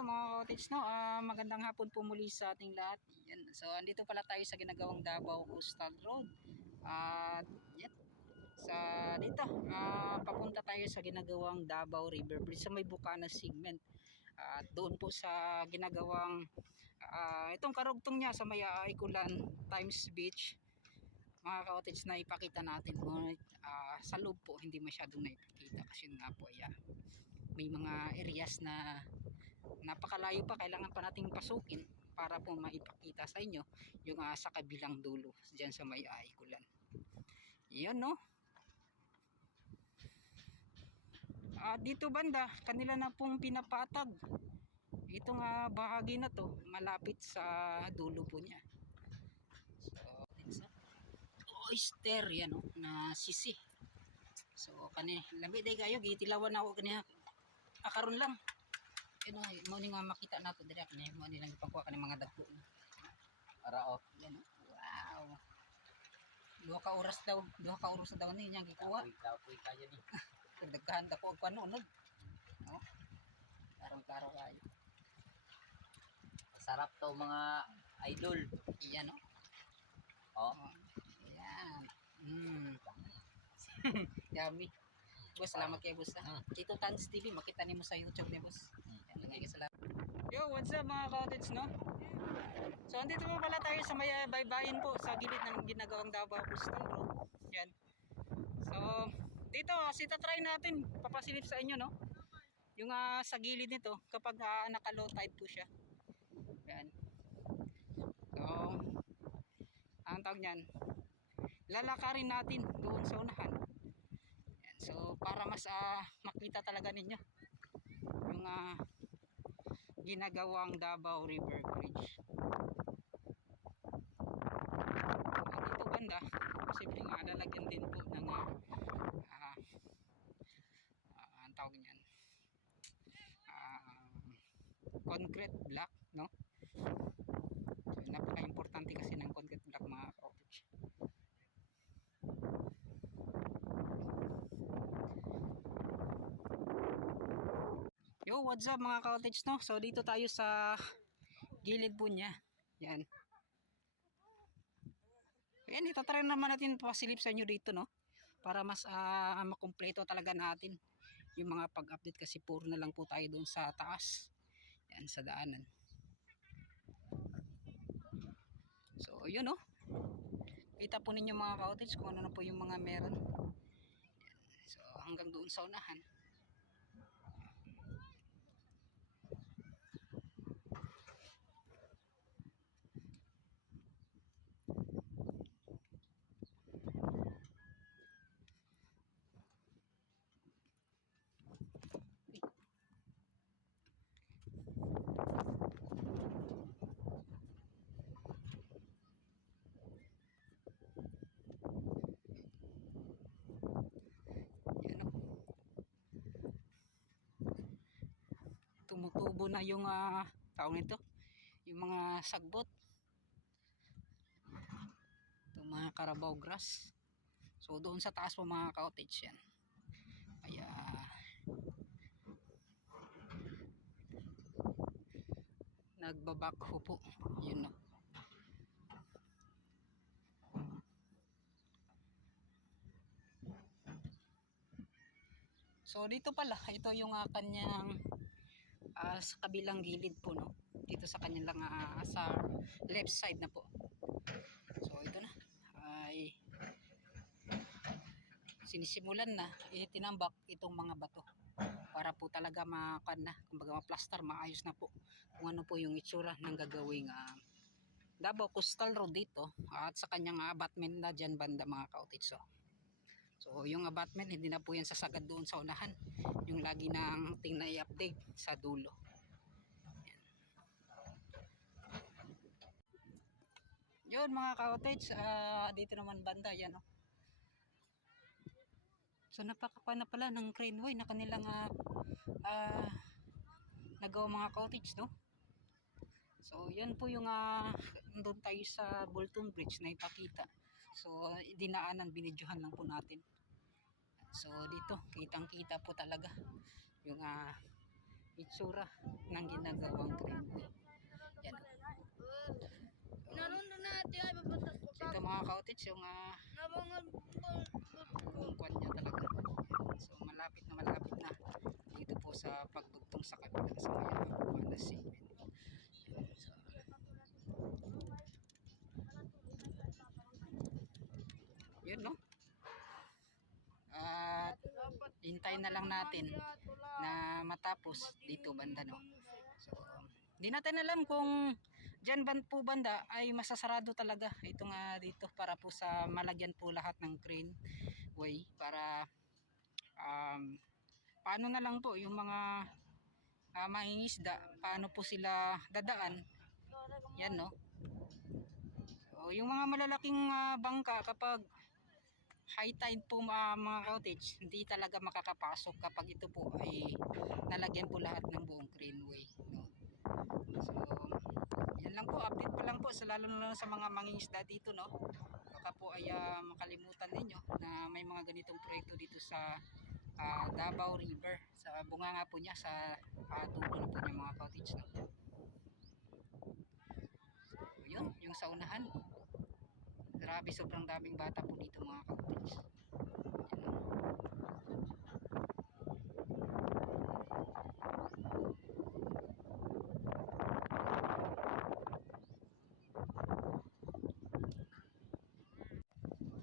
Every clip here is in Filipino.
Yo mga cottage no, magandang hapon po muli sa ating lahat. Yan. So andito pala tayo sa ginagawang Davao Coastal Road. At yan. Sa dito, papunta tayo sa ginagawang Davao River Bridge sa may Bukana segment. At doon po sa ginagawang itong karugtong niya sa may Ikulan Times Beach. Mga cottage na ipakita natin mo sa loob po hindi masyadong naipakita kasi nga po may mga areas na napakalayo pa, kailangan pa nating pasukin para po maipakita sa inyo yung sa kabilang dulo diyan sa may Ikulan. Yun no. Dito banda kanila na pong pinapatag itong bahagi na to malapit sa dulo po niya. So it's oyster yan no, na sisi. So kani labi day kayo gitilawan ako kaniya akaron lang. Mo ni nga makita nato diri kani mo nilang ipangkuha kani mga dagko. Ara yan. Wow. 2 ka oras daw niya gikuha. Kapoy kayo ni. Daghan dako og panunod. No? Klaro kayo. Sarap to mga idol. Iyan no. Ayan. Yummy. Boss, salamat kay boss. Chito Tans TV, makita nimo sa YouTube ni boss. Yan, salamat. Yo, what's up mga cottage no? So andito po pala tayo sa may baybayin po sa gilid ng ginagawang Davao Coastal Road. Yan. So dito, try natin papasilip sa inyo no. Yung sa gilid nito kapag naka-low tide po siya. Yan. So ang tawag niyan, lalakarin natin doon sa unahan. Yan. So para mas makita talaga ninyo yung ginagawang Davao River Bridge. Dito banda posibleng lalagyan din po ng ang tawag niyan, concrete block no. So napaka-importante kasi ng concrete block mga cottage. Yo, what's up mga cottage no? So dito tayo sa gilid po niya. Yan. Ayan, itatry naman natin pasilip sa inyo dito no. Para mas makumpleto talaga natin yung mga pag-update kasi puro na lang po tayo doon sa taas. Yan sa daanan. So yun no. Kita po ninyo mga cottage kung ano na po yung mga meron. Yan. So hanggang doon sa unahan. Tumutubo na yung tawag nito, yung mga sagbot, itong mga Carabao grass. So doon sa taas po mga cottage yan, kaya nagbabakho po yun no. So dito pala ito yung kanyang sa kabilang gilid po no, dito sa kanyang sa left side na po. So ito na ay sinisimulan na itinambak itong mga bato para po talaga kumbaga ma-plaster, maayos na po kung ano po yung itsura ng gagawing Davao Coastal Road dito at sa kanyang abutment na dyan banda mga cottage. So yung abutment hindi na po yan sasagad doon sa unahan, yung lagi nang tingnan i-update sa dulo. Yan. Yun mga cottage, dito naman banda yan no. So napakakuha na pala ng craneway na kanilang nagawa mga cottage no. So yan po yung doon tayo sa Bolton Bridge na ipakita. So dinaanan, binidyohan lang po natin. So dito kitang kita po talaga yung itsura ng ginagawang greenway. Yan. Naroon na natin ay papunta ko. So, ito mga ka-cottage yung kung kwan niya talaga. So malapit na dito po sa pagdugtong sa kabila sa may na segment. So, yun no. At hintayin na lang natin na matapos dito banda no. So hindi natin alam kung dyan banda ay masasarado talaga ito nga dito para po sa malagyan po lahat ng crane way para paano na lang po yung mga mangingisda, paano po sila dadaan. Yan no. So, yung mga malalaking bangka kapag high tide po mga cottage, hindi talaga makakapasok kapag ito po ay nalagyan po lahat ng buong craneway no? So yan lang po, update pa lang po sa lalo na sa mga mangingisda dito no. Baka po ay makalimutan ninyo na may mga ganitong proyekto dito sa Davao River, sa bunganga po niya sa tubo na po niya mga cottage no? So yun, yung sa unahan, grabe sobrang daming bata po dito mga cottage.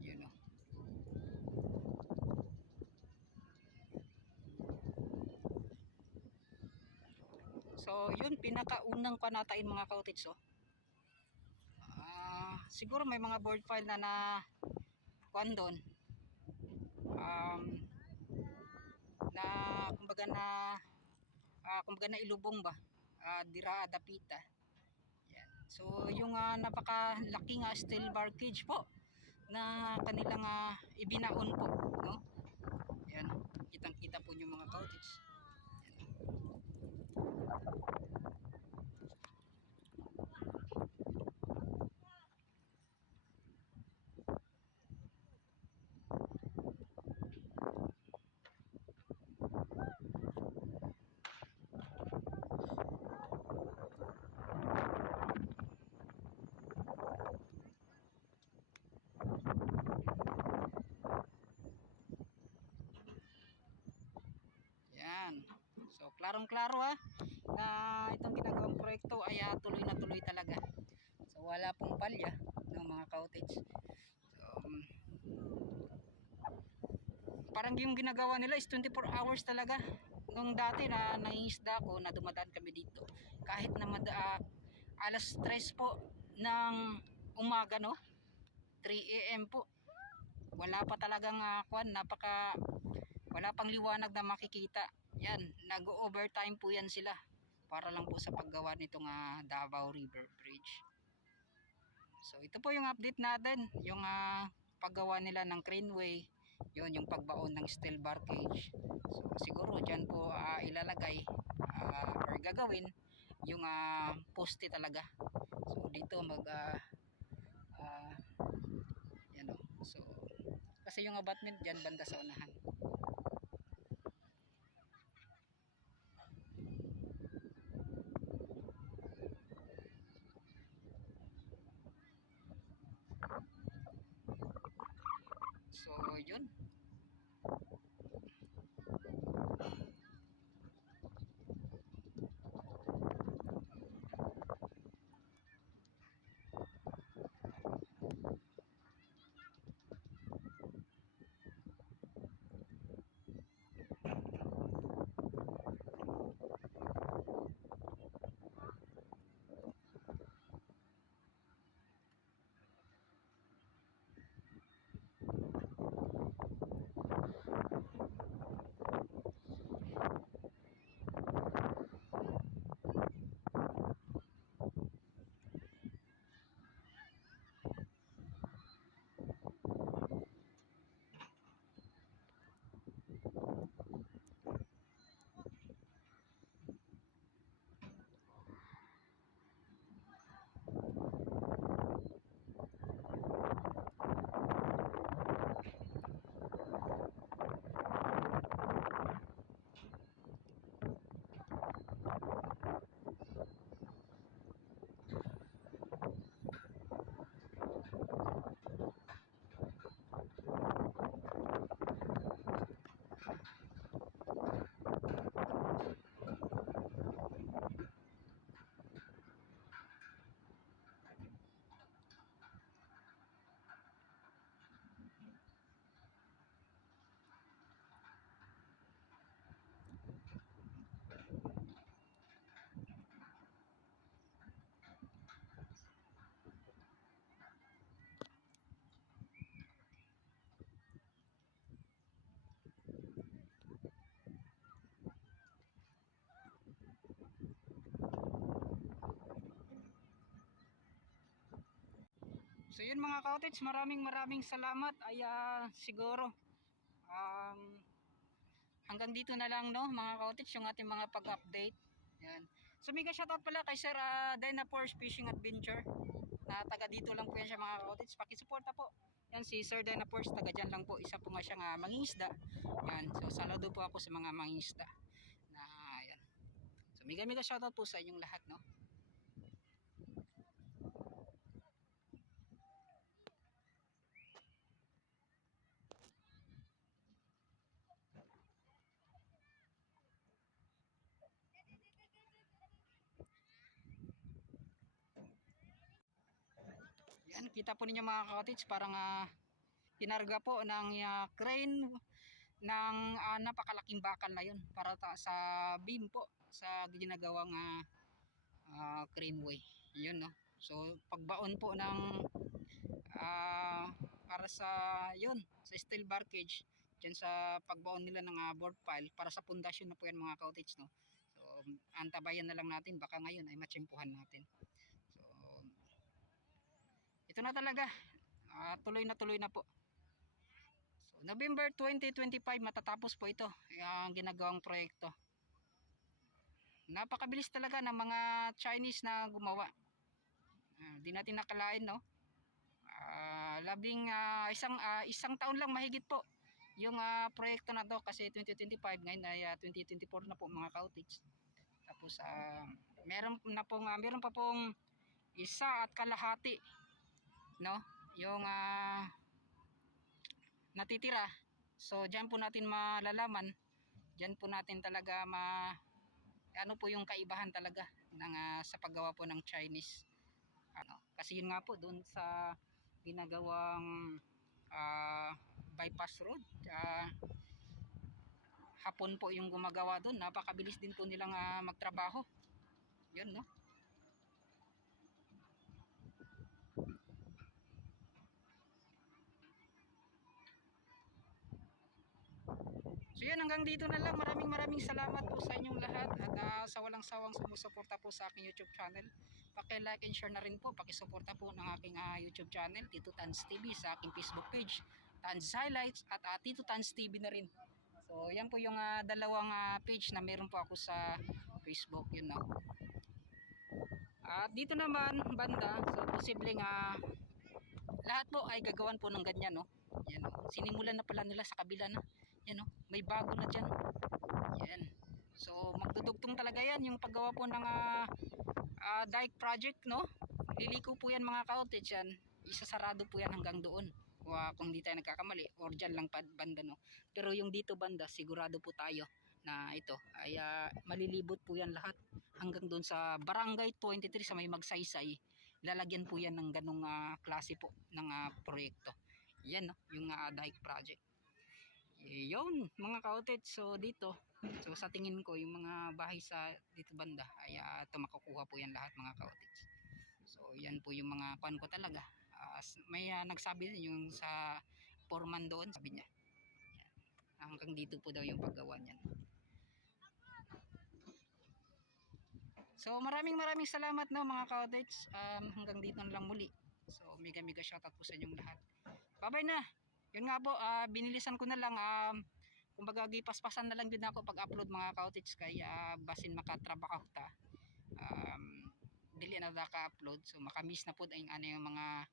Yun o. So yun, pinakaunang panatain mga cottage oh. Siguro may mga board file na kuan doon, na kumbaga na ilubong ba, dira dapita. Yan. So yung napakalaking steel bar cage po na kanilang ibinaon po no. Yan, kitang kita po yung mga cottage. Yan. So klarong-klaro na itong ginagawang proyekto ay tuloy na tuloy talaga. So wala pong palya ng mga cottage. So parang yung ginagawa nila is 24 hours talaga. Nung dati na nangingisda ako na dumadaan kami dito, kahit na alas 3 po ng umaga no, 3 AM po, wala pa talagang wala pang liwanag na makikita. Yan, nag-overtime po yan sila para lang po sa paggawa nitong Davao River Bridge. So ito po yung update natin, yung paggawa nila ng craneway, yun yung pagbaon ng steel bar cage. So siguro dyan po ilalagay or gagawin yung poste talaga. So dito yan o. So kasi yung abutment dyan banda sa unahan. So yun. So yun mga cottage, maraming salamat. Ay siguro um, hanggang dito na lang no mga cottage yung ating mga pag-update. Yan. So mega shoutout pala kay Sir Dynaforce Fishing Adventure. Na taga dito lang po yan siya mga cottage. Pakisuporta po. Yan si Sir Dynaforce, taga dyan lang po. Isa po nga siyang mangingisda. Yan. So saludo po ako sa mga mangingisda. Na yan. So mega shoutout po sa inyong lahat no. Yan, kita po ninyo mga cottage, parang kinarga po ng crane ng napakalaking bakal na yun para sa beam po sa ginagawang craneway. Yun no. So pagbaon po ng para sa yun, sa steel barkage dyan sa pagbaon nila ng board pile para sa pundasyon na po yan mga cottage no. So antabayan na lang natin, baka ngayon ay matsimpuhan natin. So ito na talaga, tuloy na po. So November 2025 matatapos po ito ang ginagawang proyekto. Napakabilis talaga ng mga Chinese na gumawa. Di natin nakalain no. Isang taon lang mahigit po yung proyekto na to kasi 2025 ngayon ay 2024 na po mga cottage. Tapos meron pa pong isa at kalahati no yung natitira. So diyan po natin malalaman, diyan po natin talaga ano po yung kaibahan talaga ng sa paggawa po ng Chinese. Kasi yun nga po doon sa ginagawang bypass road, Hapon po yung gumagawa doon, napakabilis din po nilang magtrabaho. Yun no. So yun, hanggang dito na lang. Maraming salamat po sa inyong lahat at sa walang sawang sumusuporta po sa aking YouTube channel. Paki-like and share na rin po, paki-suporta po ng aking YouTube channel, Tito Tans TV, sa aking Facebook page, Tans Highlights, at Tito Tans TV na rin. So yan po yung dalawang page na meron po ako sa Facebook, yun no. At dito naman banda, so posibleng lahat po ay gagawan po ng ganyan no. Yan no. Sinimulan na pala nila sa kabila na. Yan no. May bago na diyan. Yan. So magdudugtong talaga yan yung paggawa po ng dike project no. Liliko po yan mga cottage yan. Isasarado po yan hanggang doon. Kung di tayo nagkakamali or dyan lang banda no. Pero yung dito banda sigurado po tayo na ito ay malilibot po yan lahat hanggang doon sa Barangay 23 sa may Magsaysay. Lalagyan po yan ng ganong klase po ng proyekto. Yan no, yung dike project. Yun mga cottage. So dito, so sa tingin ko yung mga bahay sa dito banda ay ito makukuha po yan lahat mga cottage. So yan po yung mga kuan ko talaga. May nagsabi din yung sa foreman doon, sabi niya hanggang dito po daw yung paggawa niyan. So maraming salamat no mga cottage. Hanggang dito na lang muli. So mega shoutout po sa inyong lahat. Bye bye na. Yun nga po, binilisan ko na lang, kumbaga gipaspasan na lang din ako pag upload mga cottage kay basin makatrabaho ta. Dili na ka upload, so makamiss na po ang ano yung mga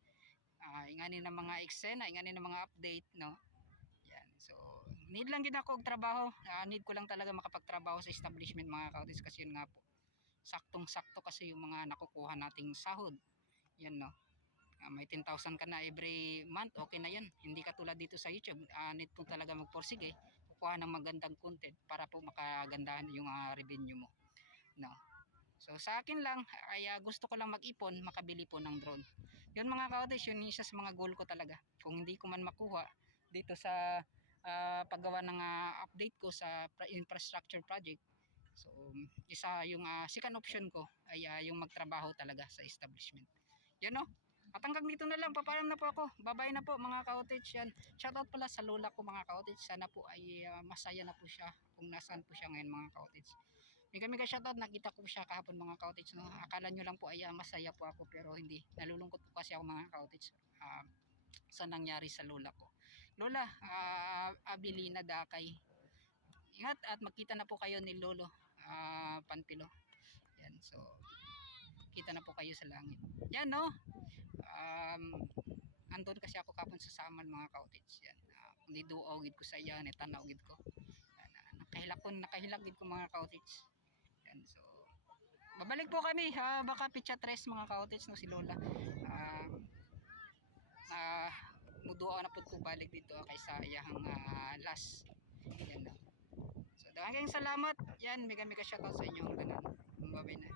ingani ng mga eksena, ingani ng mga update no. Yan. So need lang din ako og trabaho. Need ko lang talaga makapagtrabaho sa establishment mga cottage kasi yun nga po. Saktong-sakto kasi yung mga nakukuha nating sahod. Yan no. May 10,000 ka na every month, okay na yan. Hindi katulad dito sa YouTube, need po talaga magporsige, kukuha ng magandang content para po makagandahan yung revenue mo no. So sa akin lang ay gusto ko lang mag-ipon, makabili po ng drone. Yun mga cottage, yun isa sa mga goal ko talaga. Kung hindi ko man makuha dito sa paggawa ng update ko sa infrastructure project, so isa yung second option ko ay yung magtrabaho talaga sa establishment. Yan no. At hanggang dito na lang, papaalam na po ako. Bye-bye na po mga cottage yan. Shoutout pala sa lola ko mga cottage. Sana po ay masaya na po siya kung nasaan po siya ngayon mga cottage. mega mega shoutout, nakita ko siya kahapon mga cottage, no. Akala nyo lang po ay masaya po ako, pero hindi, nalulungkot po kasi ako mga cottage, sa nangyari sa lola ko. Lola, Abilina Dakay, ingat at magkita na po kayo ni Lolo Panpilo. Yan, so kita na po kayo sa langit. Yan, no. Andun kasi ako kapon sa Saman mga cottage. Yan, ni duaw gid ko sa iya, ni tanaw gid ko. Yan, nakahilak gid ko mga cottage. Yan, so babalik po kami, baka pitsa tres mga cottage, no, si Lola. Muduaw na pud ko balik dito kaysa iyahang last. Yan, no. So daghang salamat. Yan, mega mega shoutout sa inyo ang tanan. Bye-bye na.